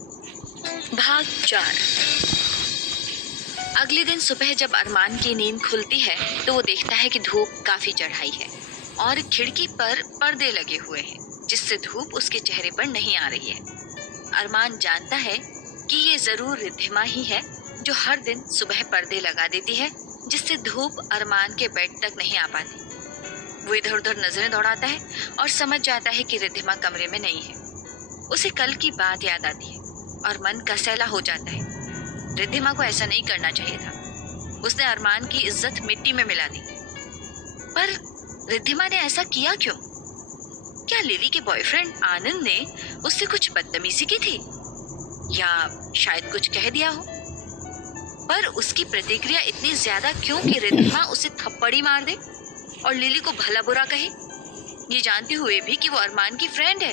भाग 4। अगले दिन सुबह जब अरमान की नींद खुलती है तो वो देखता है कि धूप काफी चढ़ाई है और खिड़की पर पर्दे लगे हुए हैं, जिससे धूप उसके चेहरे पर नहीं आ रही है। अरमान जानता है कि ये जरूर रिद्धिमा ही है जो हर दिन सुबह पर्दे लगा देती है, जिससे धूप अरमान के बेड तक नहीं आ पाती। वो इधर उधर नजरें दौड़ाता है और समझ जाता है कि रिद्धिमा कमरे में नहीं है। उसे कल की बात याद आती है और मन कसैला हो जाता है। रिद्धिमा को ऐसा नहीं करना चाहिए था। उसने अरमान की इज्जत मिट्टी में मिला दी। पर रिद्धिमा ने ऐसा किया क्यों? क्या लिली के बॉयफ्रेंड आनंद ने उससे कुछ बदतमीजी की थी, या शायद कुछ कह दिया हो? पर उसकी प्रतिक्रिया इतनी ज्यादा क्यों कि रिद्धिमा उसे थप्पड़ी मार दे और लिली को भला बुरा कहे, ये जानते हुए भी कि वो अरमान की फ्रेंड है।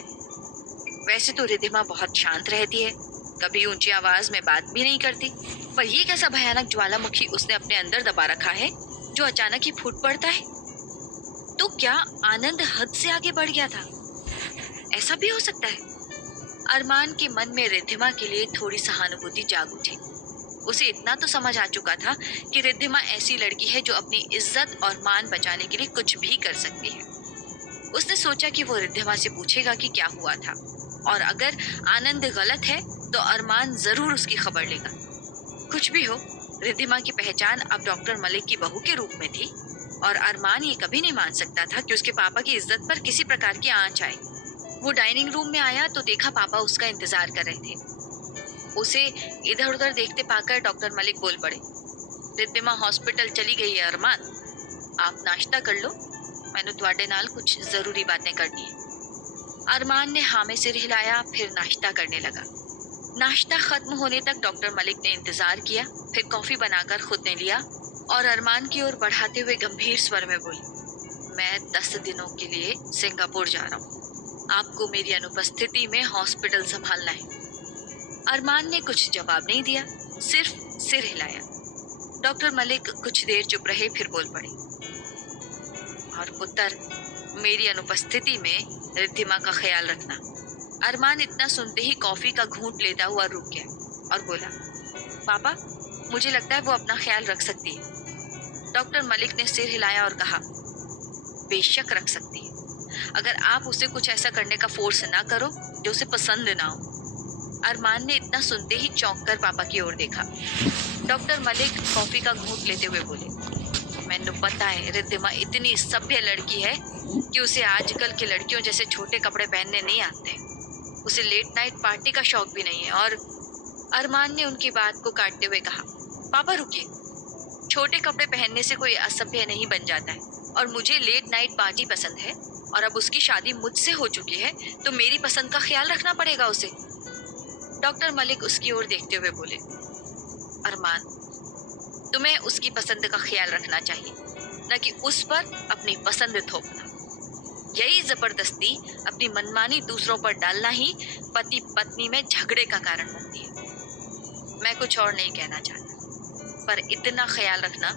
वैसे तो रिद्धिमा बहुत शांत रहती है, कभी ऊंची आवाज में बात भी नहीं करती, पर ये कैसा भयानक ज्वालामुखी उसने अपने अंदर दबा रखा है जो अचानक ही फूट पड़ता है। तो क्या आनंद हद से आगे बढ़ गया था? ऐसा भी हो सकता है। अरमान के मन में रिद्धिमा के लिए थोड़ी सहानुभूति जाग उठी। उसे इतना तो समझ आ चुका था कि रिद्धिमा ऐसी लड़की है जो अपनी इज्जत और मान बचाने के लिए कुछ भी कर सकती है। उसने सोचा कि वो रिद्धिमा से पूछेगा कि क्या हुआ था, और अगर आनंद गलत है तो अरमान जरूर उसकी खबर लेगा। कुछ भी हो, रिद्धिमा की पहचान अब डॉक्टर मलिक की बहू के रूप में थी, और अरमान ये कभी नहीं मान सकता था कि उसके पापा की इज्जत पर किसी प्रकार की आंच आए। वो डाइनिंग रूम में आया तो देखा पापा उसका इंतजार कर रहे थे। उसे इधर उधर देखते पाकर डॉक्टर मलिक बोल पड़े, रिद्धिमा हॉस्पिटल चली गई है अरमान, आप नाश्ता कर लो, मैंने तुम्हारे नाल कुछ जरूरी बातें करनी है। अरमान ने हाँ में सिर हिलाया, फिर नाश्ता करने लगा। नाश्ता खत्म होने तक डॉक्टर मलिक ने इंतजार किया, फिर कॉफी बनाकर खुद ने लिया और अरमान की ओर बढ़ाते हुए गंभीर स्वर में बोली, मैं 10 दिनों के लिए सिंगापुर जा रहा हूँ, आपको मेरी अनुपस्थिति में हॉस्पिटल संभालना है। अरमान ने कुछ जवाब नहीं दिया, सिर्फ सिर हिलाया। डॉक्टर मलिक कुछ देर चुप रहे, फिर बोल पड़े, और पुत्र, मेरी अनुपस्थिति में रिद्धिमा का ख्याल रखना। अरमान इतना सुनते ही कॉफी का घूंट लेता हुआ रुक गया और बोला, पापा, मुझे लगता है वो अपना ख्याल रख सकती है। डॉक्टर मलिक ने सिर हिलाया और कहा, बेशक रख सकती है, अगर आप उसे कुछ ऐसा करने का फोर्स ना करो जो उसे पसंद ना हो। अरमान ने इतना सुनते ही चौंक कर पापा की ओर देखा। डॉक्टर मलिक कॉफी का घूंट लेते हुए बोले, मैंने पता है रिद्धिमा इतनी सभ्य लड़की है कि उसे आजकल की लड़कियों जैसे छोटे कपड़े पहनने नहीं आते। उसे लेट नाइट पार्टी का शौक भी नहीं है। और अरमान ने उनकी बात को काटते हुए कहा, पापा रुकिए, छोटे कपड़े पहनने से कोई असभ्य नहीं बन जाता है, और मुझे लेट नाइट पार्टी पसंद है, और अब उसकी शादी मुझसे हो चुकी है तो मेरी पसंद का ख्याल रखना पड़ेगा उसे। डॉक्टर मलिक उसकी ओर देखते हुए बोले, अरमान, तुम्हें उसकी पसंद का ख्याल रखना चाहिए, न कि उस पर अपनी पसंद थोपना। यही जबरदस्ती अपनी मनमानी दूसरों पर डालना ही पति पत्नी में झगड़े का कारण बनती है। मैं कुछ और नहीं कहना चाहता, पर इतना ख्याल रखना,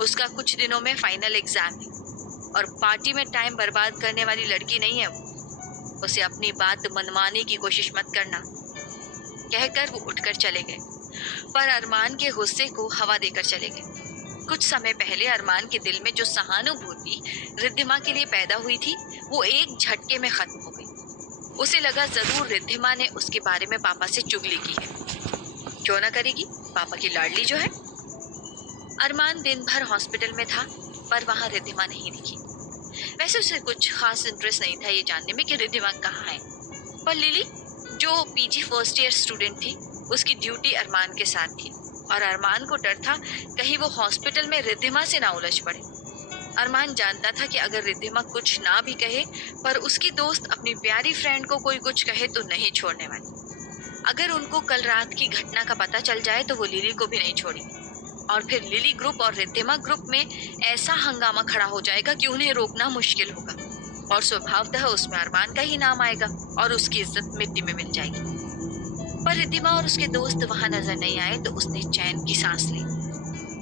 उसका कुछ दिनों में फाइनल एग्जाम है और पार्टी में टाइम बर्बाद करने वाली लड़की नहीं है वो। उसे अपनी बात मनवाने की कोशिश मत करना। कहकर वो उठकर चले गए, पर अरमान के गुस्से को हवा देकर चले गए। कुछ समय पहले अरमान के दिल में जो सहानुभूति रिद्धिमा के लिए पैदा हुई थी, वो एक झटके में खत्म हो गई। उसे लगा जरूर रिद्धिमा ने उसके बारे में पापा से चुगली की है। क्यों ना करेगी, पापा की लाडली जो है। अरमान दिन भर हॉस्पिटल में था, पर वहां रिद्धिमा नहीं दिखी। वैसे उसे कुछ खास इंटरेस्ट नहीं था ये जानने में कि रिद्धिमा कहाँ है, पर लिली जो पीजी फर्स्ट ईयर स्टूडेंट थी, उसकी ड्यूटी अरमान के साथ थी, और अरमान को डर था कहीं वो हॉस्पिटल में रिद्धिमा से ना उलझ पड़े। अरमान जानता था कि अगर रिद्धिमा कुछ ना भी कहे, पर उसकी दोस्त अपनी प्यारी फ्रेंड को कोई कुछ कहे तो नहीं छोड़ने वाली। अगर उनको कल रात की घटना का पता चल जाए तो वो लिली को भी नहीं छोड़ेगी, और फिर लिली ग्रुप और रिद्धिमा ग्रुप में ऐसा हंगामा खड़ा हो जाएगा कि उन्हें रोकना मुश्किल होगा, और स्वभावतः उसमें अरमान का ही नाम आएगा और उसकी इज्जत मिट्टी में मिल जाएगी। पर रिद्धिमा और उसके दोस्त वहां नजर नहीं आए तो उसने चैन की सांस ली।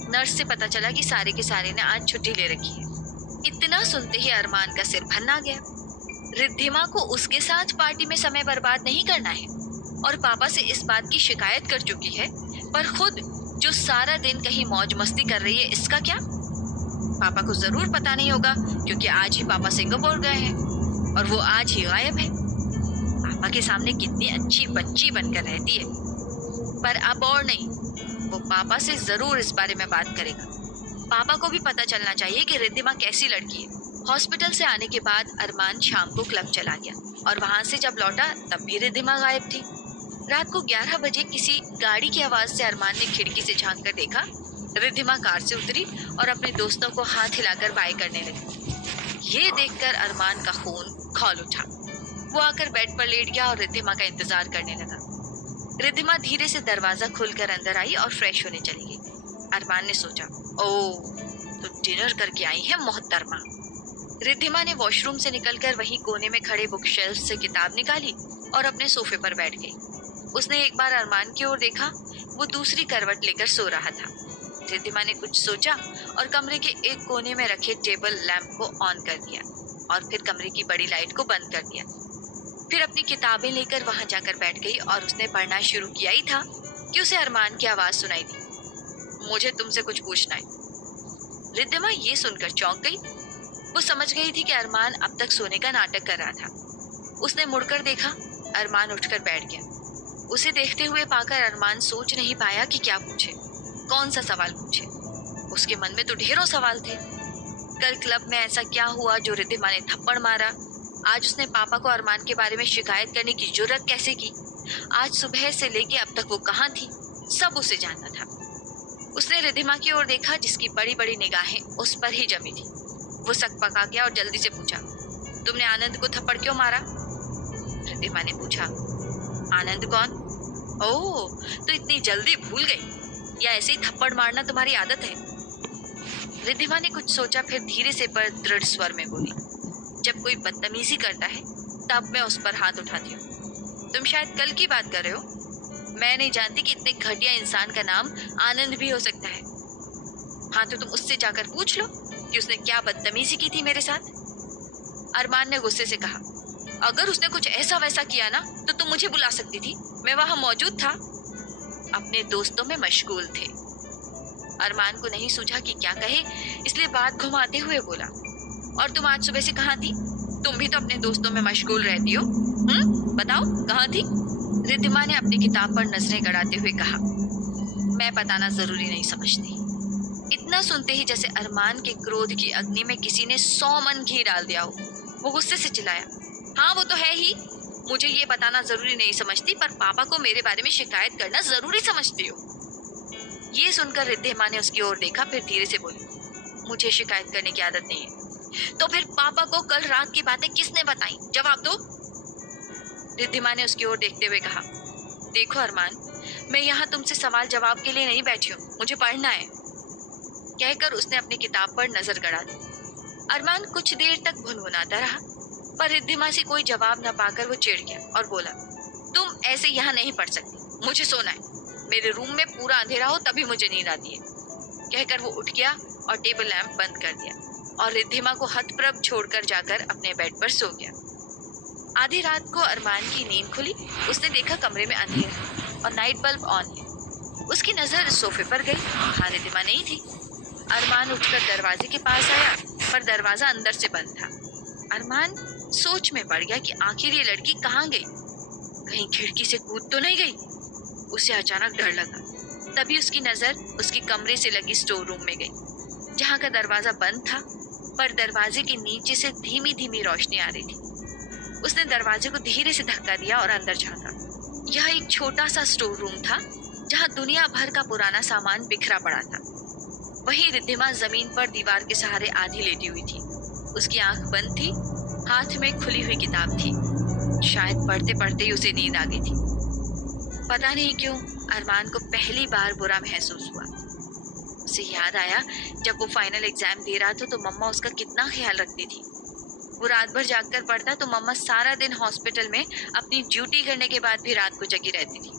नर्स से पता चला कि सारे के सारे ने आज छुट्टी ले रखी है। इतना सुनते ही अरमान का सिर भन्ना गया। रिद्धिमा को उसके साथ पार्टी में समय बर्बाद नहीं करना है, और पापा से इस बात की शिकायत कर चुकी है, पर खुद जो सारा दिन कहीं मौज मस्ती कर रही है, इसका क्या? पापा को जरूर पता नहीं होगा, क्योंकि आज ही पापा सिंगापुर गए हैं और वो आज ही गायब है। पापा के सामने कितनी अच्छी बच्ची बनकर रहती है, पर अब और नहीं, वो पापा से जरूर इस बारे में बात करेगा। पापा को भी पता चलना चाहिए कि रिद्धिमा कैसी लड़की है। हॉस्पिटल से आने के बाद अरमान शाम को क्लब चला गया और वहां से जब लौटा तब भी रिद्धिमा गायब थी। रात को 11 बजे किसी गाड़ी की आवाज से अरमान ने खिड़की से झांक कर देखा, रिद्धिमा कार से उतरी और अपने दोस्तों को हाथ हिलाकर बाय करने लगी। ये देखकर अरमान का खून खौल उठा। वो आकर बेड पर लेट गया और रिद्धिमा का इंतजार करने लगा। रिद्धिमा धीरे से दरवाजा खोलकर अंदर आई और फ्रेश होने चली गई। अरमान ने सोचा, ओह, तो डिनर करके आई है मोहतरमा। रिद्धिमा ने वॉशरूम से निकलकर वहीं कोने में खड़े बुक शेल्फ से किताब निकाली और अपने सोफे पर बैठ गई। उसने एक बार अरमान की ओर देखा, वो दूसरी करवट लेकर सो रहा था। रिद्धिमा ने कुछ सोचा और कमरे के एक कोने में रखे टेबल लैंप को ऑन कर दिया और फिर कमरे की बड़ी लाइट को बंद कर दिया। फिर अपनी किताबें लेकर वहां जाकर बैठ गई और उसने पढ़ना शुरू किया ही था कि उसे अरमान की आवाज सुनाई दी, मुझे तुमसे कुछ पूछना है। रिद्धिमा ये सुनकर चौंक गई। वो समझ गई थी कि अरमान अब तक सोने का नाटक कर रहा था। उसने मुड़कर देखा, अरमान उठकर बैठ गया। उसे देखते हुए पाकर अरमान सोच नहीं पाया कि क्या पूछे, कौन सा सवाल पूछे। उसके मन में तो ढेरों सवाल थे। कल क्लब में ऐसा क्या हुआ जो रिद्धिमा ने थप्पड़ मारा? आज उसने पापा को अरमान के बारे में शिकायत करने की जुर्रत कैसे की? आज सुबह से लेके अब तक वो कहाँ थी? सब उसे जानना था। उसने रिद्धिमा की ओर देखा जिसकी बड़ी बड़ी निगाहें उस पर ही जमी थी। वो सकपका गया और जल्दी से पूछा, तुमने आनंद को थप्पड़ क्यों मारा? रिद्धिमा ने पूछा, आनंद कौन? ओह, तो इतनी जल्दी भूल गई, या ऐसे ही थप्पड़ मारना तुम्हारी आदत है? रिद्धिमा ने कुछ सोचा, फिर धीरे से पर दृढ़ स्वर में बोली, जब कोई बदतमीजी करता है तब मैं उस पर हाथ उठाती हूँ। तुम शायद कल की बात कर रहे हो। मैं नहीं जानती कि इतने घटिया इंसान का नाम आनंद भी हो सकता है। हाँ, तो तुम उससे जाकर पूछ लो कि उसने क्या बदतमीजी की थी मेरे साथ। अरमान ने गुस्से से कहा, अगर उसने कुछ ऐसा वैसा किया ना तो तुम मुझे बुला सकती थी, मैं वहां मौजूद था। अपने दोस्तों में मशगूल थे। अरमान को नहीं सूझा कि क्या कहे, इसलिए बात घुमाते हुए बोला, और तुम आज सुबह से कहाँ थी? तुम भी तो अपने दोस्तों में मशगूल रहती हो। बताओ कहाँ थी? रिद्धिमा ने अपनी किताब पर नजरें गड़ाते हुए कहा, मैं बताना जरूरी नहीं समझती। इतना सुनते ही जैसे अरमान के क्रोध की अग्नि में किसी ने 100 मन घी डाल दिया हो। वो गुस्से से चिल्लाया, हाँ वो तो है ही, मुझे ये बताना जरूरी नहीं समझती, पर पापा को मेरे बारे में शिकायत करना जरूरी समझती हो। ये सुनकर रिद्धिमा ने उसकी ओर देखा, फिर धीरे से बोली, मुझे शिकायत करने की आदत नहीं है। तो फिर पापा को कल रात की बातें किसने बताई? जवाब दो। रिद्धिमा ने उसकी ओर देखते हुए कहा, देखो अरमान, मैं यहाँ तुमसे सवाल जवाब के लिए नहीं बैठी हूँ, मुझे पढ़ना है। कहकर उसने अपनी किताब पर नजर गड़ा दी। अरमान कुछ देर तक भुनभुनाता रहा, पर रिद्धिमा से कोई जवाब न पाकर वो चिढ़ गया और बोला, तुम ऐसे यहाँ नहीं पढ़ सकती, मुझे सोना है। मेरे रूम में पूरा अंधेरा हो तभी मुझे नींद आती है। कहकर वो उठ गया और टेबल लैंप बंद कर दिया और रिद्धिमा को हतप्रभ छोड़कर जाकर अपने बेड पर सो गया। आधी रात को अरमान की नींद खुली। उसने देखा कमरे में अंधेरा और नाइट बल्ब ऑन है। उसकी नजर सोफे पर गई, वहां रिद्धिमा नहीं थी। अरमान उठकर दरवाजे के पास आया, पर दरवाजा अंदर से बंद था। अरमान सोच में पड़ गया कि आखिर ये लड़की कहाँ गई, कहीं खिड़की से कूद तो नहीं गई। उसे अचानक डर लगा। तभी उसकी नजर उसके कमरे से लगी स्टोर रूम में गई, जहाँ का दरवाजा बंद था, पर दरवाजे के नीचे से धीमी धीमी रोशनी आ रही थी। उसने दरवाजे को धीरे से धक्का दिया और अंदर झांका। यह एक छोटा सा स्टोर रूम था, जहाँ दुनिया भर का पुराना सामान बिखरा पड़ा था। वहीं रिद्धिमा जमीन पर दीवार के सहारे आधी लेटी हुई थी। उसकी आंख बंद थी, हाथ में खुली हुई किताब थी। शायद पढ़ते पढ़ते ही उसे नींद आ गई थी। पता नहीं क्यों अरमान को पहली बार बुरा महसूस हुआ। उसे याद आया जब वो फाइनल एग्जाम दे रहा था तो मम्मा उसका कितना ख्याल रखती थी। वो रात भर जागकर पढ़ता तो मम्मा सारा दिन हॉस्पिटल में अपनी ड्यूटी करने के बाद भी रात को जगी रहती थी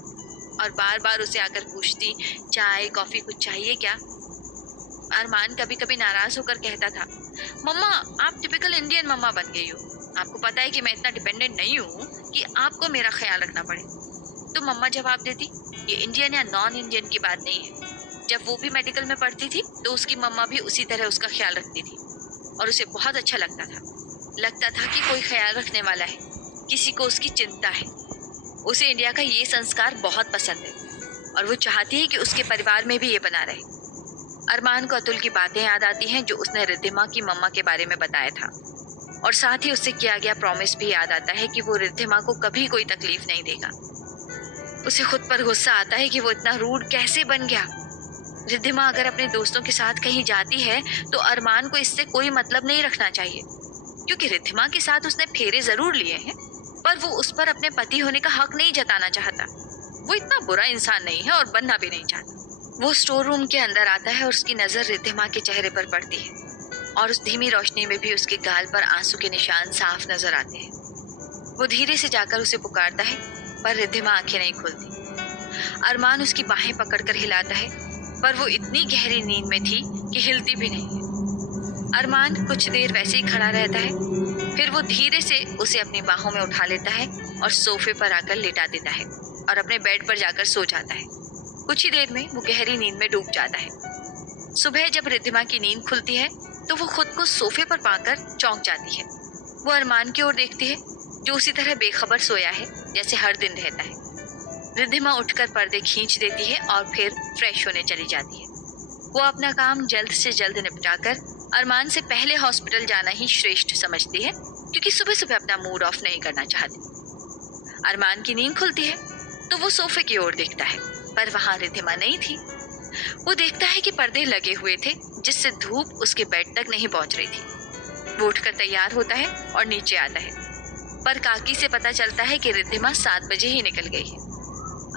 और बार बार उसे आकर पूछती, चाय कॉफी कुछ चाहिए क्या? अरमान कभी कभी नाराज होकर कहता था, मम्मा आप टिपिकल इंडियन मम्मा बन गई हो। आपको पता है कि मैं इतना डिपेंडेंट नहीं हूँ कि आपको मेरा ख्याल रखना पड़े। तो मम्मा जवाब देती, ये इंडियन या नॉन इंडियन की बात नहीं है। जब वो भी मेडिकल में पढ़ती थी तो उसकी मम्मा भी उसी तरह उसका ख्याल रखती थी और उसे बहुत अच्छा लगता था कि कोई ख्याल रखने वाला है, किसी को उसकी चिंता है। उसे इंडिया का ये संस्कार बहुत पसंद है और वो चाहती है कि उसके परिवार में भी ये बना रहे। अरमान को अतुल की बातें याद आती हैं जो उसने रिद्धिमा की मम्मा के बारे में बताया था, और साथ ही उससे किया गया प्रॉमिस भी याद आता है कि वो रिद्धिमा को कभी कोई तकलीफ नहीं देगा। उसे खुद पर गुस्सा आता है कि वो इतना रूड कैसे बन गया। रिद्धिमा अगर अपने दोस्तों के साथ कहीं जाती है तो अरमान को इससे कोई मतलब नहीं रखना चाहिए, क्योंकि रिद्धिमा के साथ उसने फेरे जरूर लिए हैं, पर वो उस पर अपने पति होने का हक नहीं जताना चाहता। वो इतना बुरा इंसान नहीं है और बनना भी नहीं चाहता। वो स्टोर रूम के अंदर आता है और उसकी नजर रिद्धिमा के चेहरे पर पड़ती है और उस धीमी रोशनी में भी उसके गाल पर आंसू के निशान साफ नजर आते हैं। वो धीरे से जाकर उसे पुकारता है, पर रिद्धिमा आंखें नहीं खोलती। अरमान उसकी बाहें पकड़कर हिलाता है, पर वो इतनी गहरी नींद में थी कि हिलती भी नहीं है। अरमान कुछ देर वैसे ही खड़ा रहता है, फिर वो धीरे से उसे अपनी बाहों में उठा लेता है और सोफे पर आकर लेटा देता है और अपने बेड पर जाकर सो जाता है। कुछ ही देर में वो गहरी नींद में डूब जाता है। सुबह जब रिद्धिमा की नींद खुलती है तो वो खुद को सोफे पर पाकर चौंक जाती है। वो अरमान की ओर देखती है जो उसी तरह बेखबर सोया है जैसे हर दिन रहता है। रिद्धिमा उठकर पर्दे खींच देती है और फिर फ्रेश होने चली जाती है। वो अपना काम जल्द से जल्द निपटाकर अरमान से पहले हॉस्पिटल जाना ही श्रेष्ठ समझती है, क्योंकि सुबह सुबह अपना मूड ऑफ नहीं करना चाहती। अरमान की नींद खुलती है तो वो सोफे की ओर देखता है, पर वहां रिद्धिमा नहीं थी। वो देखता है कि पर्दे लगे हुए थे जिससे धूप उसके बेड तक नहीं पहुंच रही थी। वो उठकर तैयार होता है और नीचे आता है, पर काकी से पता चलता है कि रिद्धिमा 7 बजे ही निकल गई है।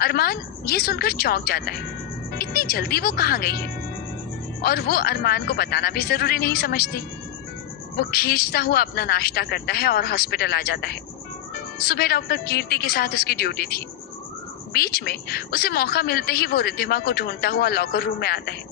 अरमान ये सुनकर चौंक जाता है, इतनी जल्दी वो कहाँ गई है, और वो अरमान को बताना भी जरूरी नहीं समझती। वो खींचता हुआ अपना नाश्ता करता है और हॉस्पिटल आ जाता है। सुबह डॉक्टर कीर्ति के साथ उसकी ड्यूटी थी। बीच में उसे मौका मिलते ही वो रिद्धिमा को ढूंढता हुआ लॉकर रूम में आता है,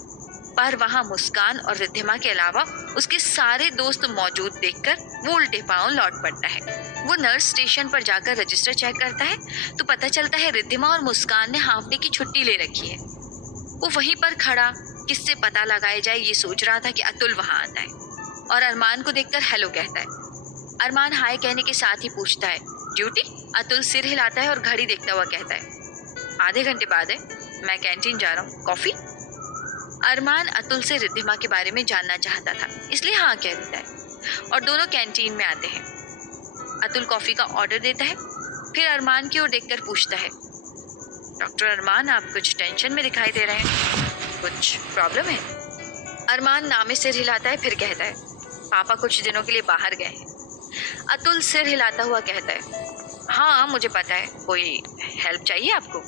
पर वहां मुस्कान और रिद्धिमा के अलावा उसके सारे दोस्त मौजूद देखकर वो उल्टे पांव लौट पड़ता है। वो नर्स स्टेशन पर जाकर रजिस्टर चेक करता है तो पता चलता है रिद्धिमा और मुस्कान ने हाफ डे की छुट्टी ले रखी है। वो वहीं पर खड़ा किससे पता लगाया जाए ये सोच रहा था कि अतुल वहां आता है और अरमान को देखकर हेलो कहता है। अरमान हाय कहने के साथ ही पूछता है, ड्यूटी? अतुल सिर हिलाता है और घड़ी देखता हुआ कहता है, आधे घंटे बाद है, मैं कैंटीन जा रहा हूँ, कॉफी? अरमान अतुल से रिद्धिमा के बारे में जानना चाहता था, इसलिए हाँ कह देता है और दोनों कैंटीन में आते हैं। अतुल कॉफी का ऑर्डर देता है, फिर अरमान की ओर देखकर पूछता है, डॉक्टर अरमान आप कुछ टेंशन में दिखाई दे रहे हैं, कुछ प्रॉब्लम है? अरमान नामे सिर हिलाता है, फिर कहता है, पापा कुछ दिनों के लिए बाहर गए हैं। अतुल सिर हिलाता हुआ कहता है, हाँ मुझे पता है, कोई हेल्प चाहिए आपको?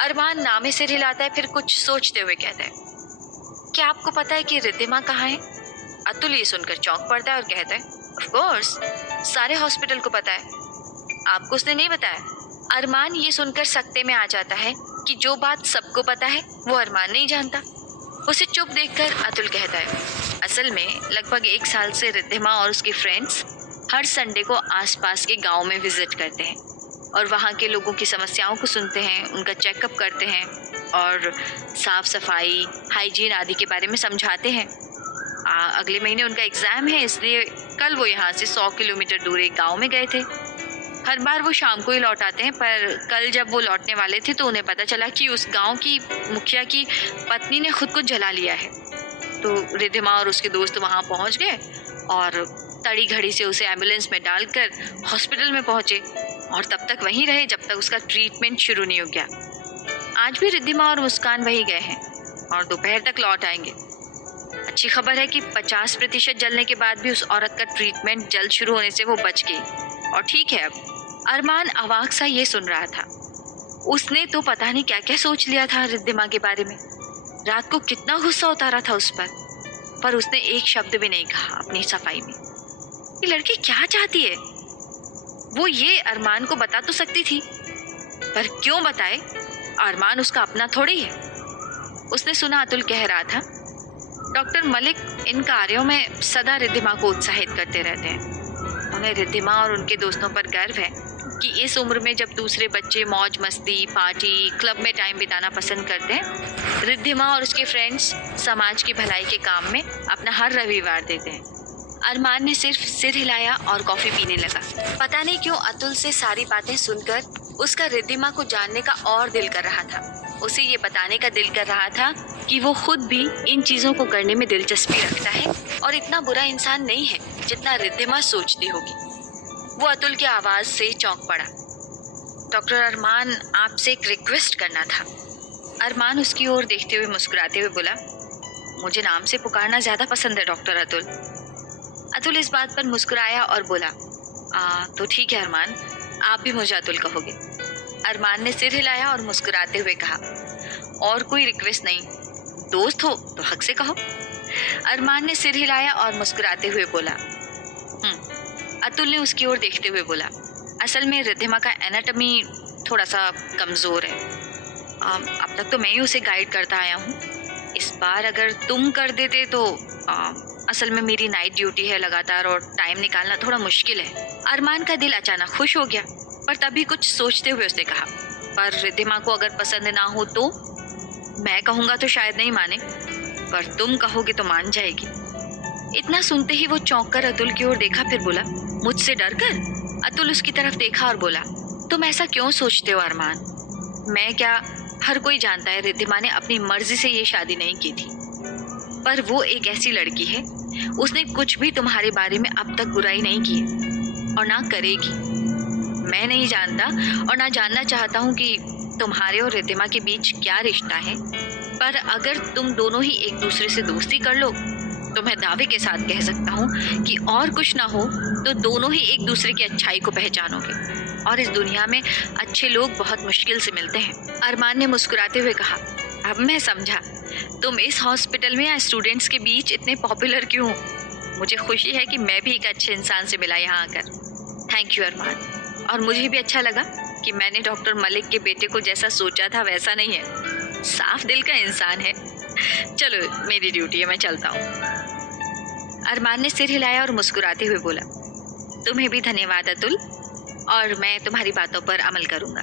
अरमान नामे सिर हिलाता है, फिर कुछ सोचते हुए कहता है, क्या आपको पता है कि रिद्धिमा कहाँ है? अतुल ये सुनकर चौंक पड़ता है और कहता है, ऑफ कोर्स, सारे हॉस्पिटल को पता है, आपको उसने नहीं बताया? अरमान ये सुनकर सकते में आ जाता है कि जो बात सबको पता है वो अरमान नहीं जानता। उसे चुप देखकर अतुल कहता है, असल में लगभग 1 साल से रिद्धिमा और उसके फ्रेंड्स हर संडे को आसपास के गांव में विजिट करते हैं और वहाँ के लोगों की समस्याओं को सुनते हैं, उनका चेकअप करते हैं और साफ सफाई, हाइजीन आदि के बारे में समझाते हैं। अगले महीने उनका एग्ज़ाम है, इसलिए कल वो यहाँ से 100 किलोमीटर दूर एक गाँव में गए थे। हर बार वो शाम को ही लौट आते हैं, पर कल जब वो लौटने वाले थे तो उन्हें पता चला कि उस गांव की मुखिया की पत्नी ने खुद को जला लिया है। तो रिद्धिमा और उसके दोस्त वहां पहुंच गए और तड़ी घड़ी से उसे एम्बुलेंस में डालकर हॉस्पिटल में पहुंचे और तब तक वहीं रहे जब तक उसका ट्रीटमेंट शुरू नहीं हो गया। आज भी रिद्धिमा और मुस्कान वहीं गए हैं और दोपहर तक लौट आएंगे। अच्छी खबर है कि 50% जलने के बाद भी उस औरत का ट्रीटमेंट जल्द शुरू होने से वो बच गई और ठीक है अब। अरमान अवाक सा ये सुन रहा था। उसने तो पता नहीं क्या क्या सोच लिया था रिद्धिमा के बारे में। रात को कितना गुस्सा उतारा था उस पर उसने एक शब्द भी नहीं कहा अपनी सफाई में। ये लड़की क्या चाहती है? वो ये अरमान को बता तो सकती थी, पर क्यों बताए? अरमान उसका अपना थोड़ी है। उसने सुना अतुल कह रहा था, डॉक्टर मलिक इन कार्यों में सदा रिद्धिमा को उत्साहित करते रहते हैं। उन्हें रिद्धिमा और उनके दोस्तों पर गर्व है कि इस उम्र में जब दूसरे बच्चे मौज मस्ती, पार्टी, क्लब में टाइम बिताना पसंद करते हैं, रिद्धिमा और उसके फ्रेंड्स समाज की भलाई के काम में अपना हर रविवार देते हैं। अरमान ने सिर्फ सिर हिलाया और कॉफी पीने लगा। पता नहीं क्यों अतुल से सारी बातें सुनकर उसका रिद्धिमा को जानने का और दिल कर रहा था। उसे ये बताने का दिल कर रहा था कि वो खुद भी इन चीजों को करने में दिलचस्पी रखता है और इतना बुरा इंसान नहीं है जितना रिद्धिमा सोचती होगी। वो अतुल की आवाज से चौंक पड़ा। डॉक्टर अरमान, आपसे एक रिक्वेस्ट करना था। अरमान उसकी ओर देखते हुए मुस्कुराते हुए बोला, मुझे नाम से पुकारना ज्यादा पसंद है डॉक्टर अतुल। अतुल इस बात पर मुस्कुराया और बोला, तो ठीक है अरमान, आप भी मुझे अतुल कहोगे। अरमान ने सिर हिलाया और मुस्कुराते हुए कहा, और कोई रिक्वेस्ट नहीं, दोस्त हो तो हक से कहो। अरमान ने सिर हिलाया और मुस्कुराते हुए बोला। अतुल ने उसकी ओर देखते हुए बोला, असल में रिद्धिमा का एनाटॉमी थोड़ा सा कमजोर है। अब तक तो मैं ही उसे गाइड करता आया हूँ। इस बार अगर तुम कर देते तो असल में मेरी नाइट ड्यूटी है लगातार और टाइम निकालना थोड़ा मुश्किल है। अरमान का दिल अचानक खुश हो गया, पर तभी कुछ सोचते हुए उसने कहा, पर रिद्धिमा को अगर पसंद ना हो तो? मैं कहूँगा तो शायद नहीं माने, पर तुम कहोगे तो मान जाएगी। इतना सुनते ही वो चौंक कर अतुल की ओर देखा, फिर बोला, मुझसे डर कर? अतुल उसकी तरफ देखा और बोला, तुम ऐसा क्यों सोचते हो अरमान? मैं क्या, हर कोई जानता है रिद्धिमा ने अपनी मर्जी से ये शादी नहीं की थी, पर वो एक ऐसी लड़की है, उसने कुछ भी तुम्हारे बारे में अब तक बुराई नहीं की और ना करेगी। मैं नहीं जानता और ना जानना चाहता हूँ कि तुम्हारे और रिद्धिमा के बीच क्या रिश्ता है, पर अगर तुम दोनों ही एक दूसरे से दोस्ती कर लो तो मैं दावे के साथ कह सकता हूँ कि और कुछ ना हो तो दोनों ही एक दूसरे की अच्छाई को पहचानोगे, और इस दुनिया में अच्छे लोग बहुत मुश्किल से मिलते हैं। अरमान ने मुस्कुराते हुए कहा, अब मैं समझा, तुम इस हॉस्पिटल में या स्टूडेंट्स के बीच इतने पॉपुलर क्यों हो। मुझे खुशी है कि मैं भी एक अच्छे इंसान से मिला यहाँ आकर। थैंक यू अरमान, और मुझे भी अच्छा लगा कि मैंने डॉक्टर मलिक के बेटे को जैसा सोचा था वैसा नहीं है, साफ दिल का इंसान है। चलो मेरी ड्यूटी है, मैं चलता हूँ। अरमान ने सिर हिलाया और मुस्कुराते हुए बोला, तुम्हें भी धन्यवाद अतुल, और मैं तुम्हारी बातों पर अमल करूंगा।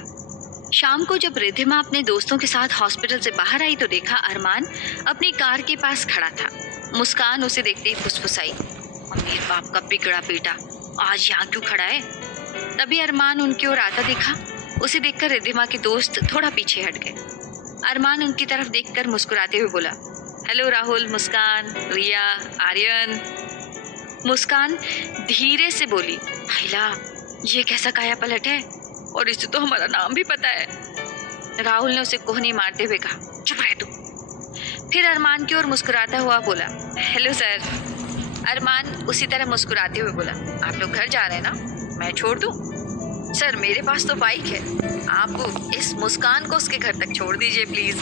शाम को जब रिद्धिमा अपने दोस्तों के साथ हॉस्पिटल से बाहर आई तो देखा अरमान अपनी कार के पास खड़ा था। मुस्कान उसे देखते ही फुसफुसाई, अमीर बाप का बिगड़ा बेटा आज यहाँ क्यों खड़ा है? तभी अरमान उनकी ओर आता देखा। उसे देखकर रिद्धिमा के दोस्त थोड़ा पीछे हट गए। अरमान उनकी तरफ देखकर मुस्कुराते हुए बोला, हेलो राहुल, मुस्कान, रिया, आर्यन। मुस्कान धीरे से बोली, हिला, ये कैसा काया पलट है, और इसे तो हमारा नाम भी पता है। राहुल ने उसे कोहनी मारते हुए कहा, चुप रह तू। फिर अरमान की ओर मुस्कुराता हुआ बोला, हेलो सर। अरमान उसी तरह मुस्कुराते हुए बोला, आप लोग घर जा रहे हैं ना, मैं छोड़ दूं? सर मेरे पास तो बाइक है, आप इस मुस्कान को उसके घर तक छोड़ दीजिए प्लीज,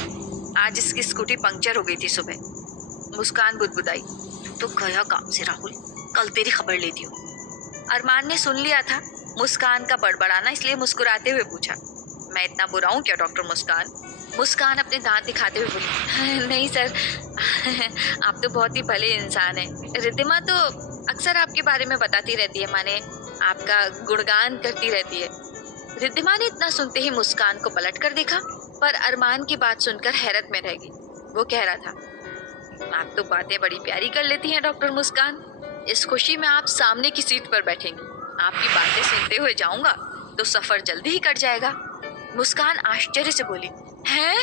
आज इसकी स्कूटी पंक्चर हो गई थी सुबह। मुस्कान बुदबुदाई, तो गया काम से राहुल, कल तेरी खबर लेती हूँ। अरमान ने सुन लिया था मुस्कान का बड़बड़ाना, इसलिए मुस्कुराते हुए पूछा, मैं इतना बुरा हूँ क्या डॉक्टर मुस्कान? मुस्कान अपने दांत दिखाते हुए बोली, नहीं सर, आप तो बहुत ही भले इंसान हैं। रिद्धिमा तो अक्सर आपके बारे में बताती रहती है, माने आपका गुणगान करती रहती है। रिद्धिमा ने इतना सुनते ही मुस्कान को पलट कर देखा, पर अरमान की बात सुनकर हैरत में रह गई। वो कह रहा था, आप तो बातें बड़ी प्यारी कर लेती हैं डॉक्टर मुस्कान, इस खुशी में आप सामने की सीट पर बैठेंगी, आपकी बातें सुनते हुए जाऊंगा तो सफर जल्दी ही कट जाएगा। मुस्कान आश्चर्य से बोली, हैं?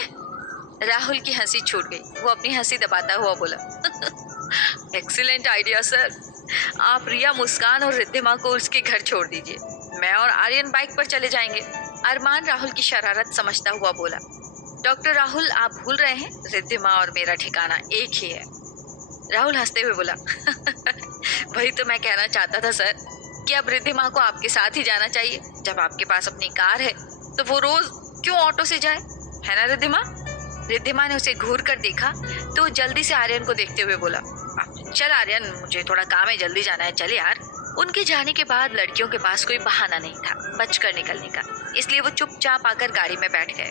राहुल की हंसी छूट गई, वो अपनी हंसी दबाता हुआ बोला, एक्सीलेंट आइडिया सर, आप रिया, मुस्कान और रिद्धिमा को उसके घर छोड़ दीजिए, मैं और आर्यन बाइक पर चले जाएंगे। अरमान राहुल की शरारत समझता हुआ बोला, डॉक्टर राहुल आप भूल रहे हैं, रिद्धिमा और मेरा ठिकाना एक ही है। राहुल हंसते हुए बोला, वही तो मैं कहना चाहता था सर, कि अब रिद्धिमा को आपके साथ ही जाना चाहिए, जब आपके पास अपनी कार है तो वो रोज क्यों ऑटो से जाए, है ना रिद्धिमा? रिद्धिमा ने उसे घूर कर देखा तो जल्दी से आर्यन को देखते हुए बोला, चल आर्यन, मुझे थोड़ा काम है, जल्दी जाना है, चल यार। उनके जाने के बाद लड़कियों के पास कोई बहाना नहीं था बचकर निकलने का, इसलिए वो चुपचाप आकर गाड़ी में बैठ गए।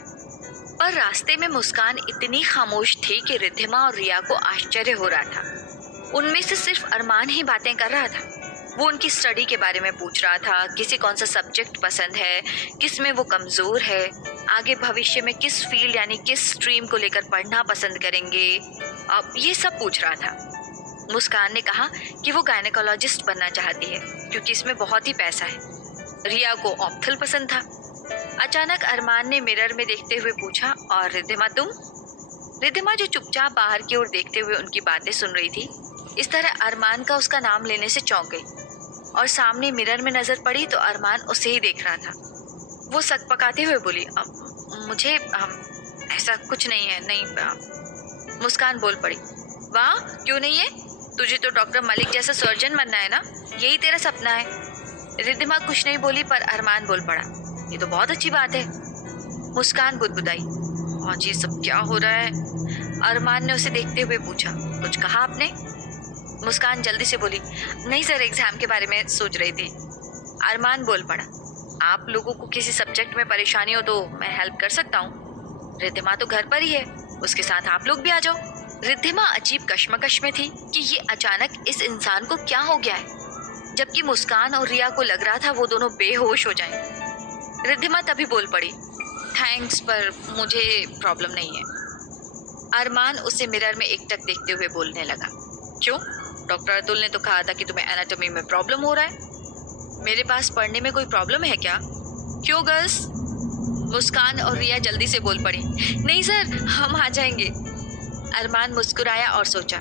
पर रास्ते में मुस्कान इतनी खामोश थी कि रिद्धिमा और रिया को आश्चर्य हो रहा था। उनमें से सिर्फ अरमान ही बातें कर रहा था। वो उनकी स्टडी के बारे में पूछ रहा था, किसे कौन सा सब्जेक्ट पसंद है, किस में वो कमज़ोर है, आगे भविष्य में किस फील्ड यानी किस स्ट्रीम को लेकर पढ़ना पसंद करेंगे। अब ये सब पूछ रहा था। मुस्कान ने कहा कि वो गायनेकोलॉजिस्ट बनना चाहती है क्योंकि इसमें बहुत ही पैसा है। रिया को ऑप्थल पसंद था। अचानक अरमान ने मिरर में देखते हुए पूछा, और रिद्धिमा तुम? रिद्धिमा जो चुपचाप बाहर की ओर देखते हुए उनकी बातें सुन रही थी, इस तरह अरमान का उसका नाम लेने से चौंक गई और सामने मिरर में नजर पड़ी तो अरमान उसे ही देख रहा था। वो सकपकाते हुए बोली, मुझे ऐसा कुछ नहीं है, नहीं। मुस्कान बोल पड़ी, वाह क्यों नहीं है? तुझे तो डॉक्टर मलिक जैसा सर्जन बनना है ना, यही तेरा सपना है। रिद्धिमा कुछ नहीं बोली पर अरमान बोल पड़ा, ये तो बहुत अच्छी बात है। मुस्कान बुदबुदाई, आज ये सब क्या हो रहा है? अरमान ने उसे देखते हुए पूछा, कुछ कहा आपने? मुस्कान जल्दी से बोली, नहीं सर, एग्जाम के बारे में सोच रही थी। अरमान बोल पड़ा, आप लोगों को किसी सब्जेक्ट में परेशानी हो तो मैं हेल्प कर सकता हूँ। रिद्धिमा तो घर पर ही है, उसके साथ आप लोग भी आ जाओ। रिद्धिमा अजीब कश्मकश में थी कि ये अचानक इस इंसान को क्या हो गया है, जबकि मुस्कान और रिया को लग रहा था वो दोनों बेहोश हो जाएं। रिद्धिमा तभी बोल पड़ी, थैंक्स पर मुझे प्रॉब्लम नहीं है। अरमान उसे मिरर में एकटक देखते हुए बोलने लगा, क्यों? डॉक्टर अतुल ने तो कहा था कि तुम्हें एनाटॉमी में प्रॉब्लम हो रहा है। मेरे पास पढ़ने में कोई प्रॉब्लम है क्या? क्यों गर्ल्स? मुस्कान और रिया जल्दी से बोल पड़ी, नहीं सर, हम आ जाएंगे। अरमान मुस्कुराया और सोचा,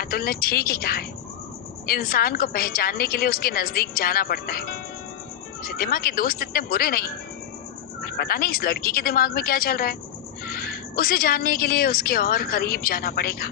अतुल ने ठीक ही कहा है, इंसान को पहचानने के लिए उसके नजदीक जाना पड़ता है। रिद्धिमा के दोस्त इतने बुरे नहीं, पर पता नहीं इस लड़की के दिमाग में क्या चल रहा है। उसे जानने के लिए उसके और करीब जाना पड़ेगा।